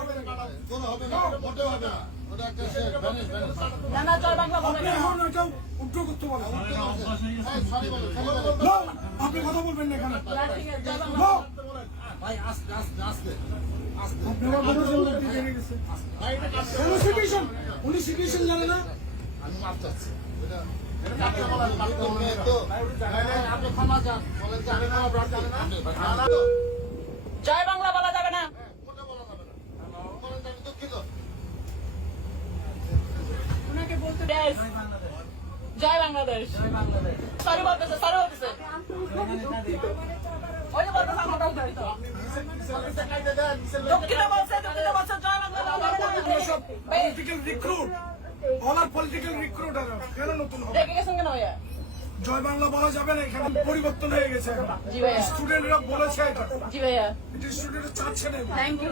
হবে না, মোটেও হবে না। ওটা একটা না না জয় বাংলা বলে আপনি এখন এটাও উদ্যোগ করতে বলেন। সরি বলো, সরি বলো। No, আপনি কথা বলবেন না এখানে। ঠিক আছে জয় বাংলা No, ভাই আস্তে আস্তে আস্তে আস্তে। আপনারা কথা বলতে ঠিক হয়ে গেছে। কেন সিচুয়েশন? উনি সিচুয়েশন জানে না? আমি মাপ চাচ্ছি। আপনি ক্ষমা চান, বলেন যে আমি ক্ষমা প্রার্থী। জয় বাংলা বলা যাবে না মোটে বলা যাবে না। বলেন যে আমি দুঃখিত। উনাকে বলতে দেশ জয় বাংলাদেশ সরি বলতেছে ওই যে বলতেছে আমরা দুঃখিত বলছে জয় বাংলা পলিটিক্যাল রিক্রুট, অল আর পলিটিক্যাল রিক্রুটার কেন নতুন হবে? দেখে গেছেন কেন ভাইয়া জয় বাংলা বলা যাবে না, এখানে পরিবর্তন হয়ে গেছে। জি ভাইয়া স্টুডেন্টরা বলেছে এটা, জি ভাইয়া স্টুডেন্টরা চাচ্ছে না। Thank you